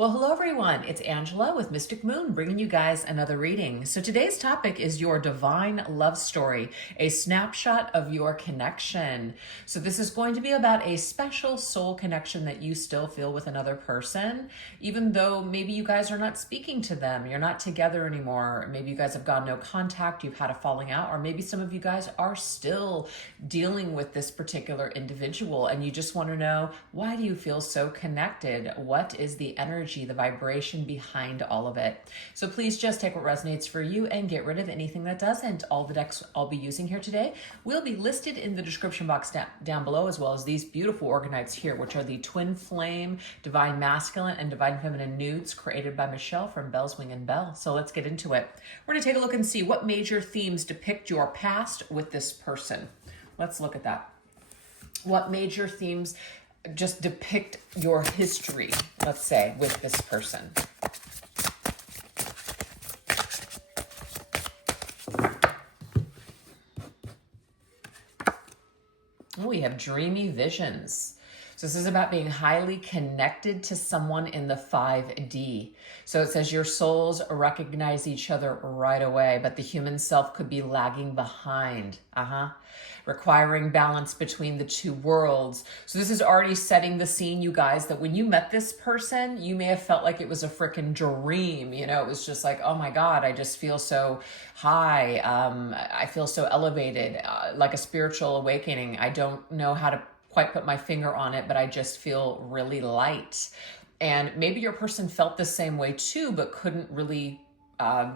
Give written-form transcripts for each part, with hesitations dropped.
Well, hello everyone. It's Angela with Mystic Moon bringing you guys another reading. So today's topic is your divine love story, a snapshot of your connection. So this is going to be about a special soul connection that you still feel with another person, even though maybe you guys are not speaking to them, you're not together anymore. Maybe you guys have got no contact, you've had a falling out, or maybe some of you guys are still dealing with this particular individual and you just want to know, why do you feel so connected? What is the energy, the vibration behind all of it? So please just take what resonates for you and get rid of anything that doesn't. All the decks I'll be using here today will be listed in the description box down below, as well as these beautiful organites here, which are the Twin Flame, Divine Masculine, and Divine Feminine nudes created by Michelle from Bell's Wing and Bell. So let's get into it. We're going to take a look and see what major themes depict your past with this person. Let's look at that. What major themes just depict your history, let's say, with this person. Oh, we have dreamy visions. So this is about being highly connected to someone in the 5D. So it says your souls recognize each other right away, but the human self could be lagging behind. Requiring balance between the two worlds. So this is already setting the scene, you guys, that when you met this person, you may have felt like it was a freaking dream. You know, it was just like, oh my God, I just feel so high. I feel so elevated, like a spiritual awakening. I don't know how to quite put my finger on it, but I just feel really light. And maybe your person felt the same way too, but couldn't really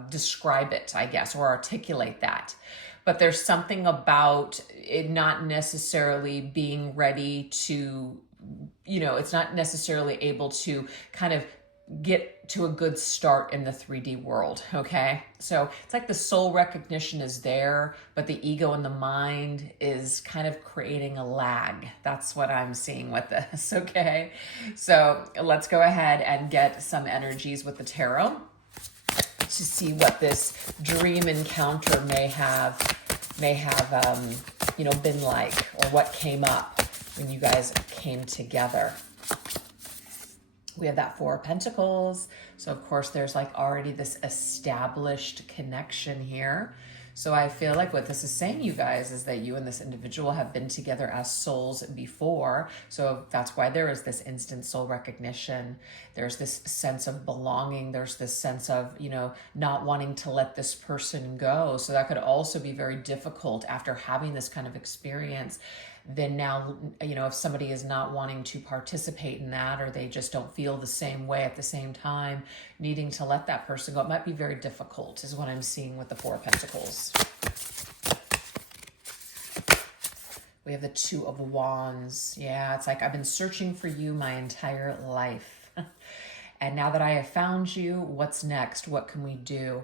describe it, I guess, or articulate that. But there's something about it not necessarily being ready to, you know, it's not necessarily able to kind of get to a good start in the 3D world, okay? So it's like the soul recognition is there, but the ego and the mind is kind of creating a lag. That's what I'm seeing with this, okay? So let's go ahead and get some energies with the tarot to see what this dream encounter may have you know, been like, or what came up when you guys came together. We have that Four of Pentacles. So of course there's like already this established connection here. So I feel like what this is saying, you guys, is that you and this individual have been together as souls before. So that's why there is this instant soul recognition. There's this sense of belonging. There's this sense of, you know, not wanting to let this person go. So that could also be very difficult after having this kind of experience. Then now, you know, if somebody is not wanting to participate in that, or they just don't feel the same way at the same time, needing to let that person go, it might be very difficult, is what I'm seeing with the Four of Pentacles. We have the Two of Wands. Yeah, it's like, I've been searching for you my entire life. And now that I have found you, what's next? What can we do?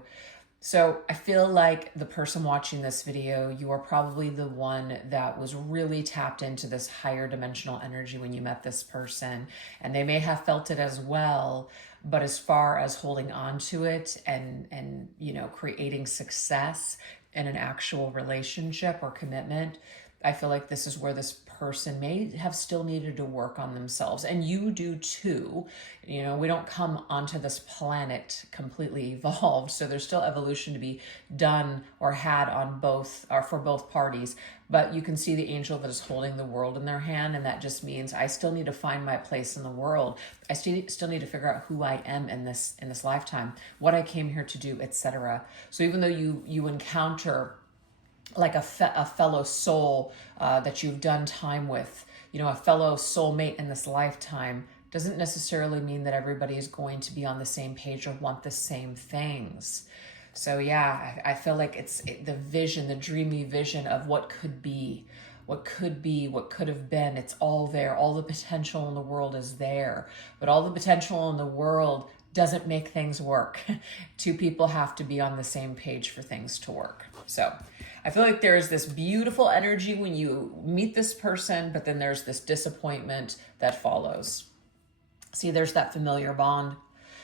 So I feel like the person watching this video, you are probably the one that was really tapped into this higher dimensional energy when you met this person. And they may have felt it as well, but as far as holding on to it and you know, creating success in an actual relationship or commitment, I feel like this is where this person may have still needed to work on themselves. And you do too. You know, we don't come onto this planet completely evolved. So there's still evolution to be done or had on both, or for both parties. But you can see the angel that is holding the world in their hand. And that just means I still need to find my place in the world. I still need to figure out who I am in this lifetime, what I came here to do, etc. So even though you encounter like a fellow soul that you've done time with, you know, a fellow soulmate in this lifetime, doesn't necessarily mean that everybody is going to be on the same page or want the same things. So yeah, I feel like it's the vision, the dreamy vision of what could be, what could have been. It's all there. All the potential in the world is there, but all the potential in the world doesn't make things work. Two people have to be on the same page for things to work. So I feel like there is this beautiful energy when you meet this person, but then there's this disappointment that follows. See, there's that familiar bond.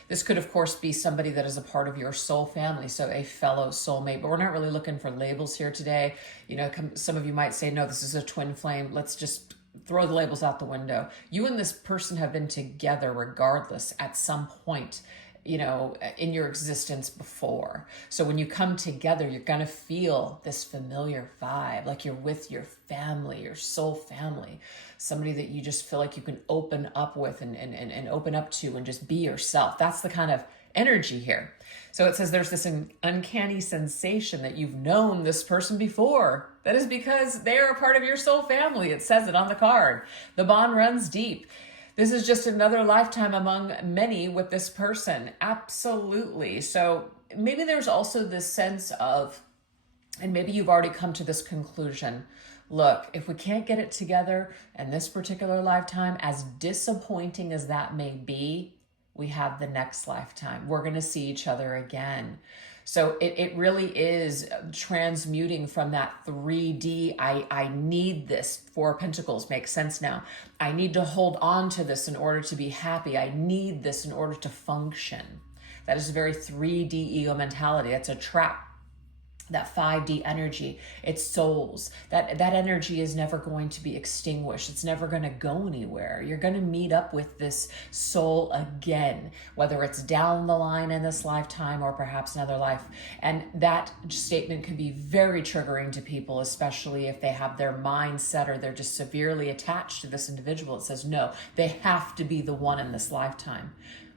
This could, of course, be somebody that is a part of your soul family, so a fellow soulmate, but we're not really looking for labels here today. You know, some of you might say, no, this is a twin flame. Let's just throw the labels out the window. You and this person have been together regardless at some point, you know, in your existence before. So when you come together, you're going to feel this familiar vibe, like you're with your family, your soul family, somebody that you just feel like you can open up with and open up to and just be yourself. That's the kind of energy here. So it says there's this uncanny sensation that you've known this person before. That is because they are a part of your soul family. It says it on the card. The bond runs deep. This is just another lifetime among many with this person. Absolutely. So maybe there's also this sense of, and maybe you've already come to this conclusion, look, if we can't get it together in this particular lifetime, as disappointing as that may be, we have the next lifetime. We're going to see each other again. So it really is transmuting from that 3D, I need this, Four of Pentacles makes sense now. I need to hold on to this in order to be happy. I need this in order to function. That is a very 3D ego mentality. That's a trap. That 5D energy, it's souls. That energy is never going to be extinguished. It's never going to go anywhere. You're going to meet up with this soul again, whether it's down the line in this lifetime or perhaps another life. And that statement can be very triggering to people, especially if they have their mindset or they're just severely attached to this individual. It says, no, they have to be the one in this lifetime.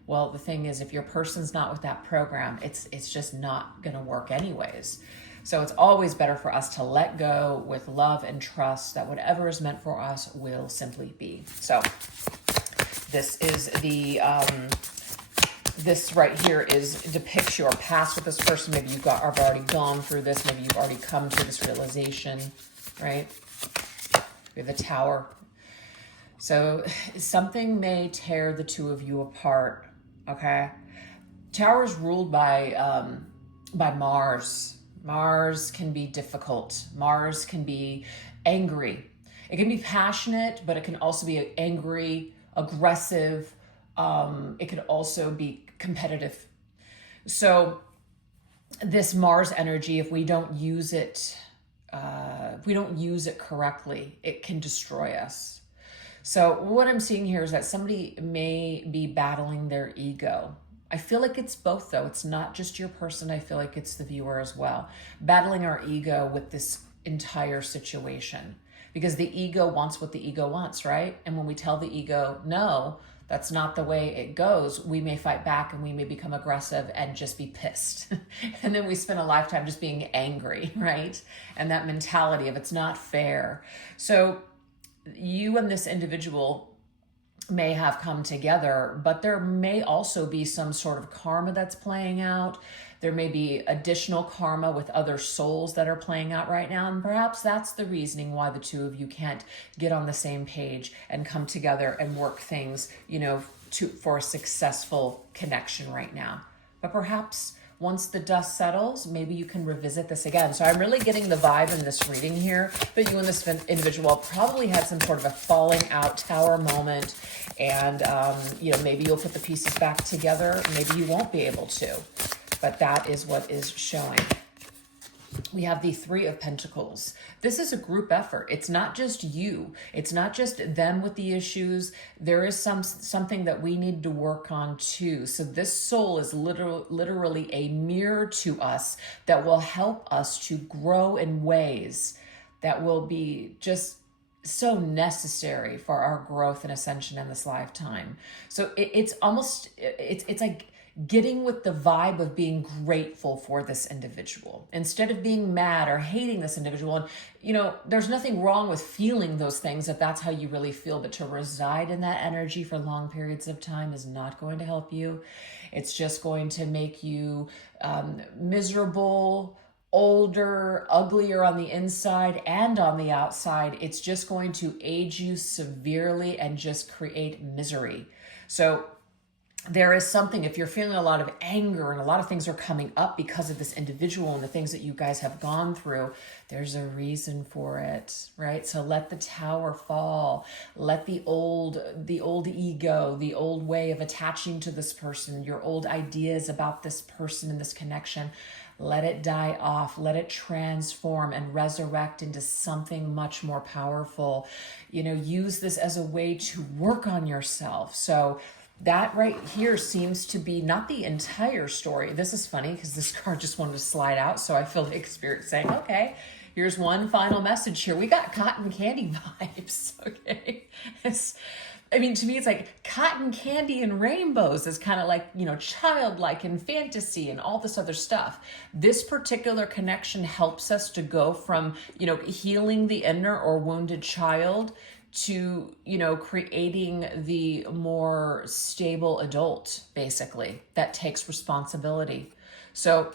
Well, the thing is, if your person's not with that program, it's just not going to work anyways. So it's always better for us to let go with love and trust that whatever is meant for us will simply be. So this is the, this right here is depicts your past with this person. Maybe you've have already gone through this. Maybe you've already come to this realization, right? We have the Tower. So something may tear the two of you apart, okay? Tower is ruled by Mars. Mars can be difficult. Mars can be angry. It can be passionate, but it can also be angry, aggressive. It could also be competitive. So this Mars energy, if we don't use it, correctly, it can destroy us. So what I'm seeing here is that somebody may be battling their ego. I feel like it's both though. It's not just your person. I feel like it's the viewer as well. Battling our ego with this entire situation. Because the ego wants what the ego wants, right? And when we tell the ego, no, that's not the way it goes, we may fight back and we may become aggressive and just be pissed. And then we spend a lifetime just being angry, right? And that mentality of it's not fair. So you and this individual may have come together, but there may also be some sort of karma that's playing out. There may be additional karma with other souls that are playing out right now. And perhaps that's the reasoning why the two of you can't get on the same page and come together and work things, you know, for a successful connection right now. But perhaps once the dust settles, maybe you can revisit this again. So I'm really getting the vibe in this reading here that you and this individual probably had some sort of a falling out Tower moment. And, you know, maybe you'll put the pieces back together. Maybe you won't be able to. But that is what is showing. We have the Three of Pentacles. This is a group effort. It's not just you. It's not just them with the issues. There is something that we need to work on too. So this soul is literally a mirror to us that will help us to grow in ways that will be just so necessary for our growth and ascension in this lifetime. So it's like getting with the vibe of being grateful for this individual instead of being mad or hating this individual. And, you know, there's nothing wrong with feeling those things if that's how you really feel, but to reside in that energy for long periods of time is not going to help you. It's just going to make you miserable, older, uglier on the inside and on the outside. It's just going to age you severely and just create misery. So there is something, if you're feeling a lot of anger and a lot of things are coming up because of this individual and the things that you guys have gone through, there's a reason for it, right? So let the Tower fall. Let the old ego, the old way of attaching to this person, your old ideas about this person and this connection, let it die off, let it transform and resurrect into something much more powerful. You know, use this as a way to work on yourself. So that right here seems to be not the entire story. This is funny because this card just wanted to slide out. So I feel like Spirit saying, okay, here's one final message here. We got cotton candy vibes, okay? I mean, to me, it's like cotton candy and rainbows is kind of like, you know, childlike and fantasy and all this other stuff. This particular connection helps us to go from, you know, healing the inner or wounded child to, you know, creating the more stable adult, basically, that takes responsibility. So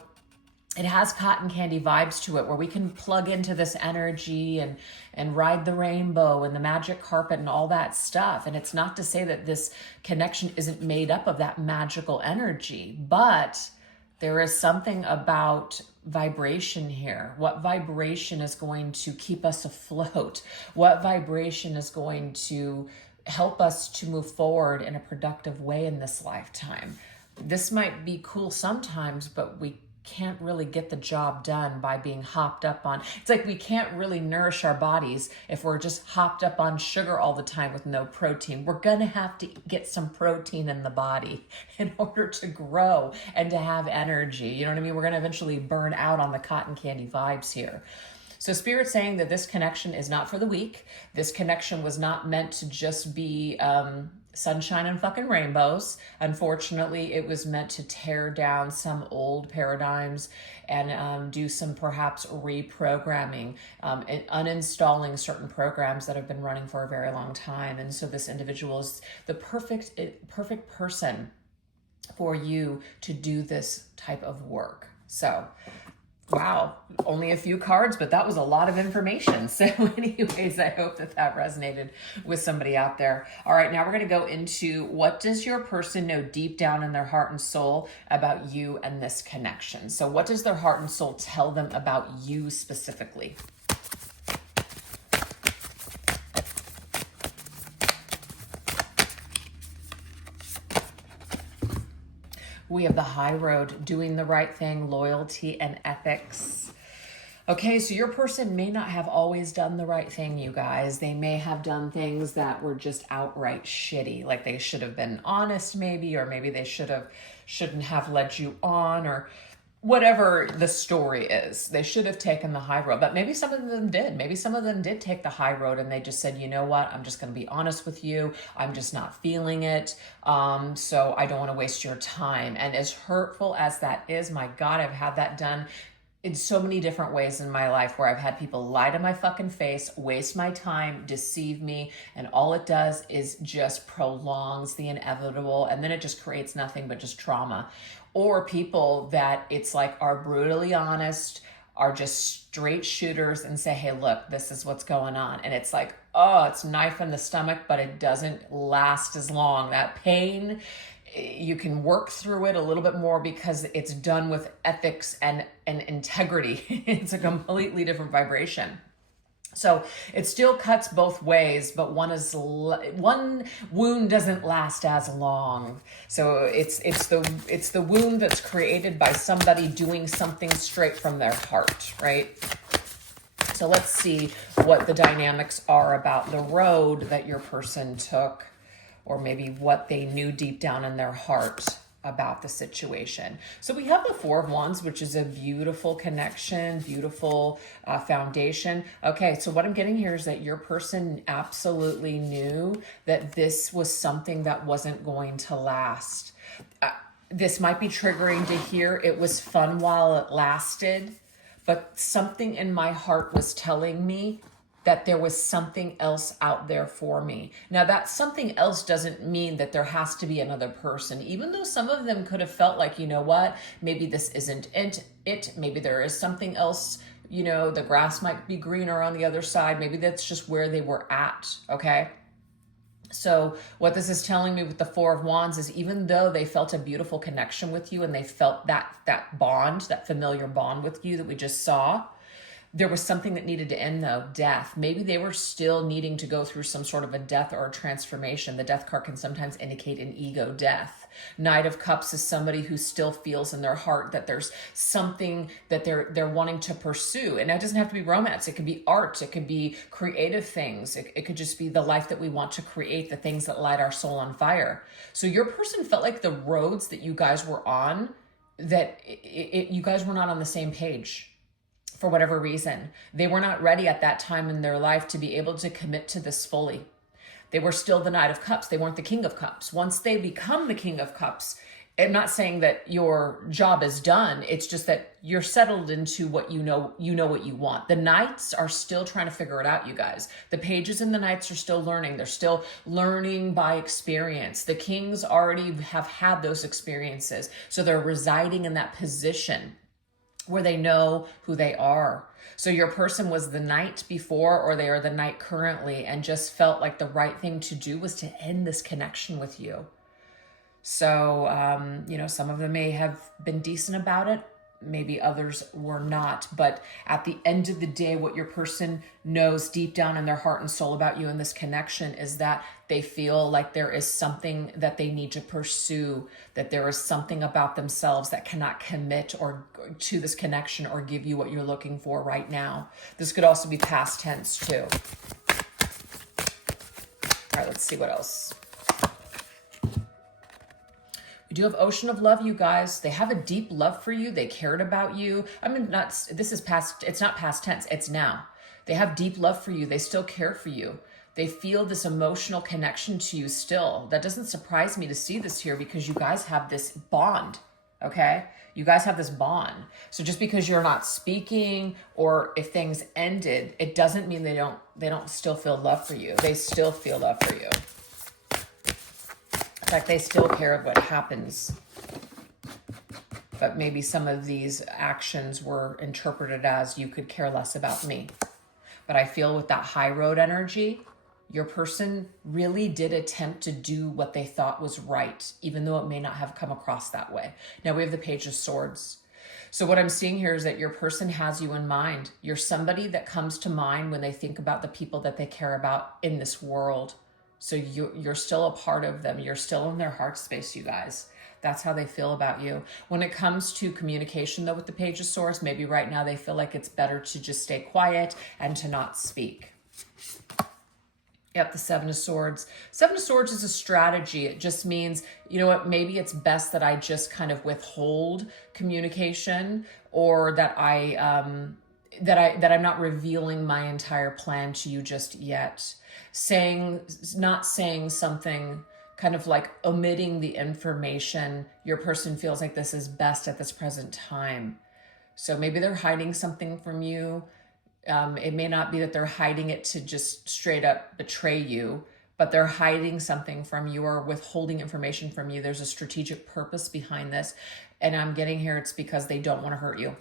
it has cotton candy vibes to it, where we can plug into this energy and ride the rainbow and the magic carpet and all that stuff. And it's not to say that this connection isn't made up of that magical energy, but there is something about vibration here. What vibration is going to keep us afloat? What vibration is going to help us to move forward in a productive way in this lifetime? This might be cool sometimes, but we can't really get the job done by being hopped up on. It's like we can't really nourish our bodies if we're just hopped up on sugar all the time with no protein. We're going to have to get some protein in the body in order to grow and to have energy. You know what I mean? We're going to eventually burn out on the cotton candy vibes here. So Spirit's saying that this connection is not for the weak. This connection was not meant to just be sunshine and fucking rainbows. Unfortunately, it was meant to tear down some old paradigms and do some perhaps reprogramming and uninstalling certain programs that have been running for a very long time. And so this individual is the perfect person for you to do this type of work. So wow, only a few cards, but that was a lot of information. So anyways, I hope that that resonated with somebody out there. All right, now we're going to go into what does your person know deep down in their heart and soul about you and this connection. So what does their heart and soul tell them about you specifically? We have the high road, doing the right thing, loyalty and ethics. Okay, so your person may not have always done the right thing, you guys. They may have done things that were just outright shitty, like they should have been honest maybe, or maybe they shouldn't have led you on, or whatever the story is. They should have taken the high road, but maybe some of them did. Maybe some of them did take the high road and they just said, you know what, I'm just going to be honest with you. I'm just not feeling it. So I don't want to waste your time. And as hurtful as that is, my God, I've had that done in so many different ways in my life, where I've had people lie to my fucking face, waste my time, deceive me, and all it does is just prolongs the inevitable, and then it just creates nothing but just trauma. Or people that it's like are brutally honest, are just straight shooters and say, hey, look, this is what's going on. And it's like, oh, it's knife in the stomach, but it doesn't last as long. That pain, you can work through it a little bit more because it's done with ethics and integrity. It's a completely different vibration. So it still cuts both ways, but one wound doesn't last as long. So it's the wound that's created by somebody doing something straight from their heart, right? So let's see what the dynamics are about the road that your person took, or maybe what they knew deep down in their heart about the situation. So we have the Four of Wands, which is a beautiful connection, beautiful foundation. Okay, so what I'm getting here is that your person absolutely knew that this was something that wasn't going to last. This might be triggering to hear. It was fun while it lasted, but something in my heart was telling me that there was something else out there for me. Now, that something else doesn't mean that there has to be another person, even though some of them could have felt like, you know what, maybe this isn't it. Maybe there is something else, you know, the grass might be greener on the other side. Maybe that's just where they were at, okay? So what this is telling me with the Four of Wands is, even though they felt a beautiful connection with you and they felt that bond, that familiar bond with you that we just saw, there was something that needed to end, though, death. Maybe they were still needing to go through some sort of a death or a transformation. The death card can sometimes indicate an ego death. Knight of Cups is somebody who still feels in their heart that there's something that they're wanting to pursue. And that doesn't have to be romance. It could be art. It could be creative things. It could just be the life that we want to create, the things that light our soul on fire. So your person felt like the roads that you guys were on, that you guys were not on the same page. For whatever reason, they were not ready at that time in their life to be able to commit to this fully. They were still the Knight of Cups. They weren't the King of Cups. Once they become the King of Cups, I'm not saying that your job is done. It's just that you're settled into what you know what you want. The Knights are still trying to figure it out, you guys. The Pages and the Knights are still learning. They're still learning by experience. The Kings already have had those experiences. So they're residing in that position where they know who they are. So your person was the Knight before, or they are the Knight currently, and just felt like the right thing to do was to end this connection with you. So, you know, some of them may have been decent about it. Maybe others were not. But at the end of the day, what your person knows deep down in their heart and soul about you in this connection is that they feel like there is something that they need to pursue, that there is something about themselves that cannot commit or to this connection or give you what you're looking for right now. This could also be past tense too. All right, let's see what else. We do have Ocean of Love, you guys. They have a deep love for you. They cared about you. I mean, this is past, it's not past tense, it's now. They have deep love for you. They still care for you. They feel this emotional connection to you still. That doesn't surprise me to see this here because you guys have this bond, okay? You guys have this bond. So just because you're not speaking or if things ended, it doesn't mean they don't still feel love for you. They still feel love for you. In fact, they still care of what happens. But maybe some of these actions were interpreted as you could care less about me. But I feel with that high road energy, your person really did attempt to do what they thought was right, even though it may not have come across that way. Now we have the Page of Swords. So what I'm seeing here is that your person has you in mind. You're somebody that comes to mind when they think about the people that they care about in this world. So you're still a part of them. You're still in their heart space, you guys. That's how they feel about you. When it comes to communication, though, with the Page of Swords, maybe right now they feel like it's better to just stay quiet and to not speak. Yep, the Seven of Swords. Seven of Swords is a strategy. It just means, you know what, maybe it's best that I just kind of withhold communication, or that I'm not revealing my entire plan to you just yet. Not saying something, kind of like omitting the information. Your person feels like this is best at this present time. So maybe they're hiding something from you. It may not be that they're hiding it to just straight up betray you, but they're hiding something from you or withholding information from you. There's a strategic purpose behind this. And I'm getting here, it's because they don't want to hurt you.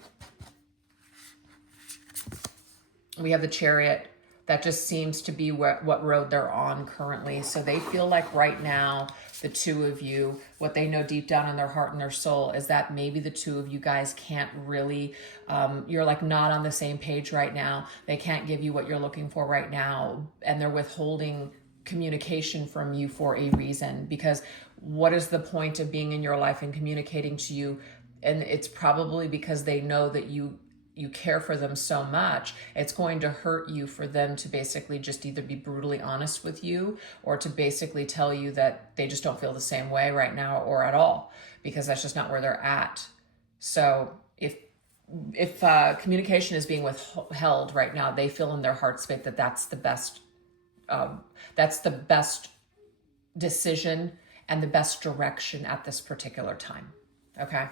We have the Chariot. That just seems to be what road they're on currently. So they feel like right now, the two of you, what they know deep down in their heart and their soul is that maybe the two of you guys can't really, you're like not on the same page right now. They can't give you what you're looking for right now. And they're withholding communication from you for a reason. Because what is the point of being in your life and communicating to you? And it's probably because they know that you care for them so much, it's going to hurt you for them to basically just either be brutally honest with you or to basically tell you that they just don't feel the same way right now or at all, because that's just not where they're at. So if communication is being withheld right now, they feel in their heart space that that's the best decision and the best direction at this particular time. Okay.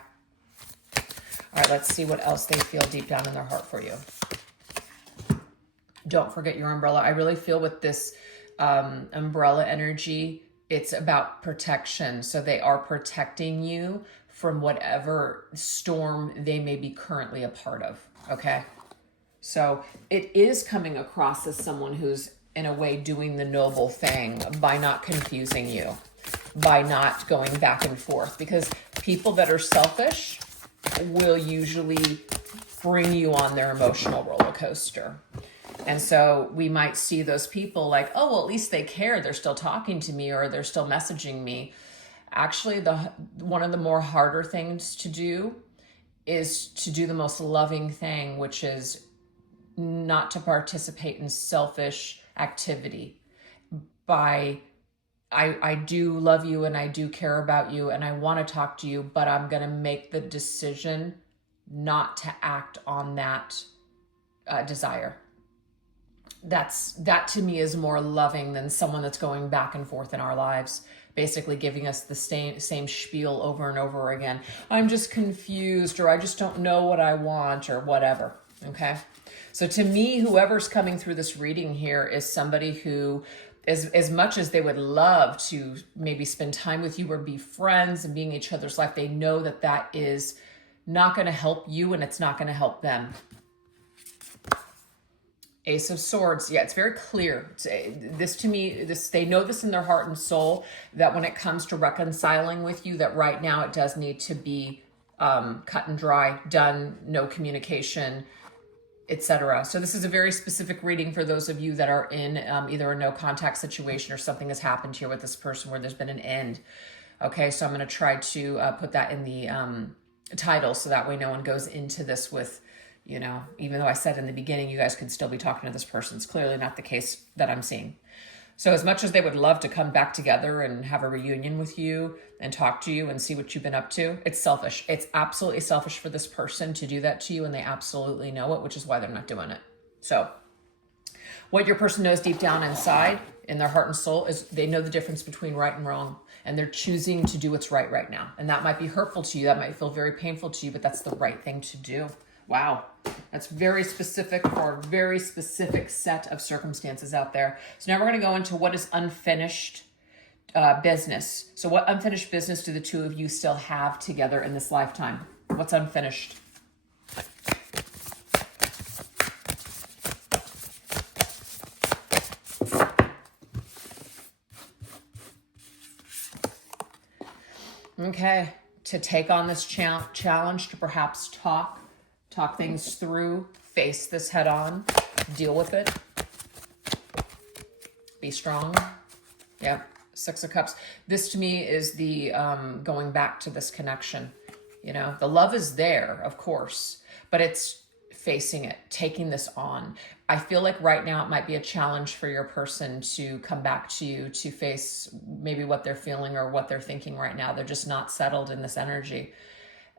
All right, let's see what else they feel deep down in their heart for you. Don't forget your umbrella. I really feel with this umbrella energy, it's about protection. So they are protecting you from whatever storm they may be currently a part of, okay? So it is coming across as someone who's in a way doing the noble thing by not confusing you, by not going back and forth, because people that are selfish will usually bring you on their emotional roller coaster. And so we might see those people like, oh, well, at least they care. They're still talking to me or they're still messaging me. Actually, one of the more harder things to do is to do the most loving thing, which is not to participate in selfish activity. I do love you and I do care about you and I want to talk to you, but I'm going to make the decision not to act on that desire. That to me is more loving than someone that's going back and forth in our lives, basically giving us the same spiel over and over again. I'm just confused, or I just don't know what I want, or whatever. Okay. So to me, whoever's coming through this reading here is somebody who, as much as they would love to maybe spend time with you or be friends and being each other's life, they know that that is not going to help you and it's not going to help them. Ace of Swords. Yeah, it's very clear. This to me, they know this in their heart and soul, that when it comes to reconciling with you, that right now it does need to be cut and dry, done, no communication, etc. So this is a very specific reading for those of you that are in either a no contact situation or something has happened here with this person where there's been an end. Okay, so I'm going to try to put that in the title so that way no one goes into this with, you know, even though I said in the beginning you guys could still be talking to this person. It's clearly not the case that I'm seeing. So as much as they would love to come back together and have a reunion with you and talk to you and see what you've been up to, it's selfish. It's absolutely selfish for this person to do that to you, and they absolutely know it, which is why they're not doing it. So what your person knows deep down inside in their heart and soul is they know the difference between right and wrong, and they're choosing to do what's right now. And that might be hurtful to you. That might feel very painful to you, but that's the right thing to do. Wow. That's very specific for a very specific set of circumstances out there. So now we're going to go into what is unfinished business. So what unfinished business do the two of you still have together in this lifetime? What's unfinished? Okay. To take on this challenge, to perhaps talk things through, face this head on, deal with it, be strong. Yep. Six of Cups. This to me is the going back to this connection. You know, the love is there, of course, but it's facing it, taking this on. I feel like right now it might be a challenge for your person to come back to you, to face maybe what they're feeling or what they're thinking right now. They're just not settled in this energy.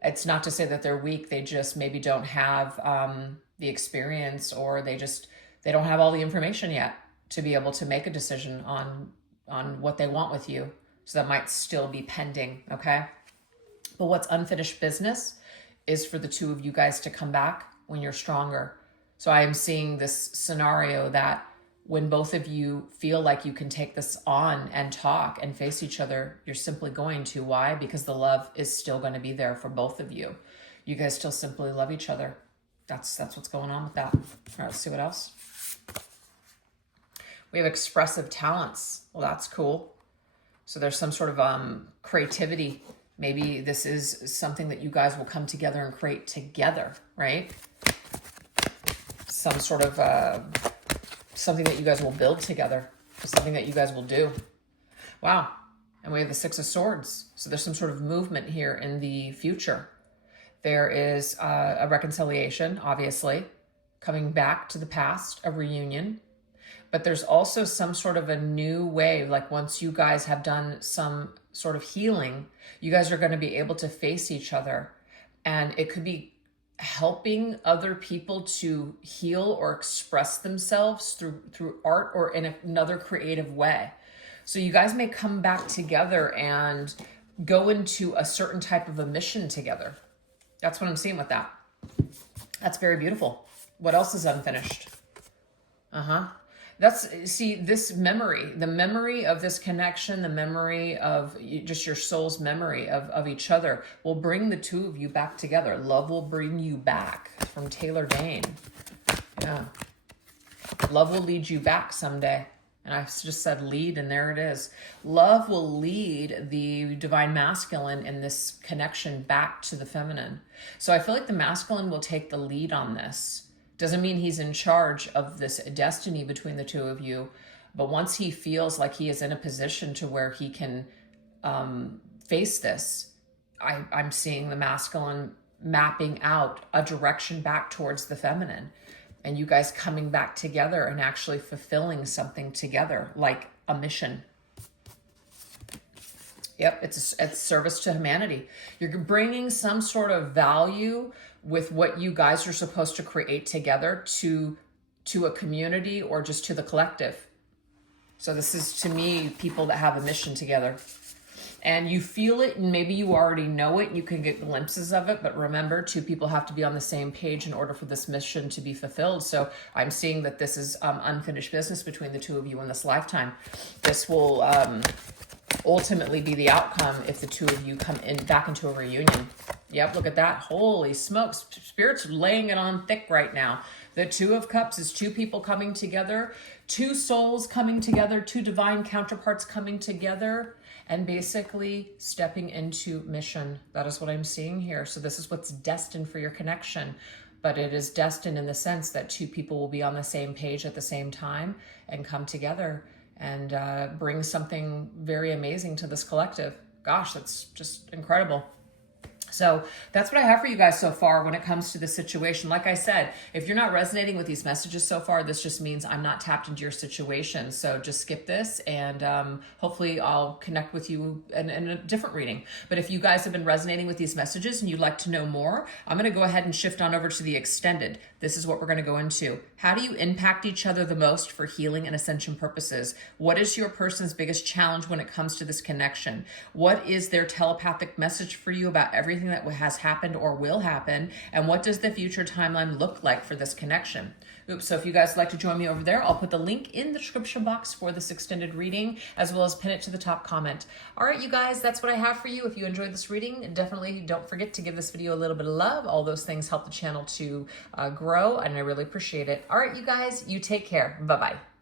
It's not to say that they're weak. They just maybe don't have the experience, or they don't have all the information yet to be able to make a decision on what they want with you. So that might still be pending, okay? But what's unfinished business is for the two of you guys to come back when you're stronger. So I am seeing this scenario that when both of you feel like you can take this on and talk and face each other, you're simply going to. Why? Because the love is still going to be there for both of you. You guys still simply love each other. That's what's going on with that. All right, let's see what else. We have expressive talents. Well, that's cool. So there's some sort of creativity. Maybe this is something that you guys will come together and create together, right? Some sort of something that you guys will build together, something that you guys will do. Wow. And we have the Six of Swords. So there's some sort of movement here in the future. There is a reconciliation, obviously, coming back to the past, a reunion. But there's also some sort of a new way, like once you guys have done some sort of healing, you guys are going to be able to face each other. And it could be helping other people to heal or express themselves through art or in another creative way. So you guys may come back together and go into a certain type of a mission together. That's what I'm seeing with that. That's very beautiful. What else is unfinished? See, this memory, the memory of this connection, the memory of just your soul's memory of each other will bring the two of you back together. Love will bring you back, from Taylor Dane. Yeah. Love will lead you back someday. And I just said lead, and there it is. Love will lead the divine masculine in this connection back to the feminine. So I feel like the masculine will take the lead on this. Doesn't mean he's in charge of this destiny between the two of you, but once he feels like he is in a position to where he can face this. I'm seeing the masculine mapping out a direction back towards the feminine, and you guys coming back together and actually fulfilling something together, like a mission. Yep, it's service to humanity. You're bringing some sort of value with what you guys are supposed to create together to a community or just to the collective. So this is, to me, people that have a mission together. And you feel it, and maybe you already know it. You can get glimpses of it, but remember, two people have to be on the same page in order for this mission to be fulfilled. So I'm seeing that this is unfinished business between the two of you in this lifetime. This will ultimately be the outcome if the two of you come back into a reunion. Yep, look at that. Holy smokes. Spirit's laying it on thick right now. The Two of Cups is two people coming together, two souls coming together, two divine counterparts coming together, and basically stepping into mission. That is what I'm seeing here. So this is what's destined for your connection, but it is destined in the sense that two people will be on the same page at the same time and come together and bring something very amazing to this collective. Gosh, that's just incredible. So that's what I have for you guys so far when it comes to this situation. Like I said, if you're not resonating with these messages so far, this just means I'm not tapped into your situation. So just skip this, and hopefully I'll connect with you in a different reading. But if you guys have been resonating with these messages and you'd like to know more, I'm going to go ahead and shift on over to the extended. This is what we're going to go into. How do you impact each other the most for healing and ascension purposes? What is your person's biggest challenge when it comes to this connection? What is their telepathic message for you about everything that has happened or will happen? And what does the future timeline look like for this connection? Oops, so if you guys would like to join me over there, I'll put the link in the description box for this extended reading, as well as pin it to the top comment. All right, you guys, that's what I have for you. If you enjoyed this reading, definitely don't forget to give this video a little bit of love. All those things help the channel to grow, and I really appreciate it. All right, you guys, you take care. Bye-bye.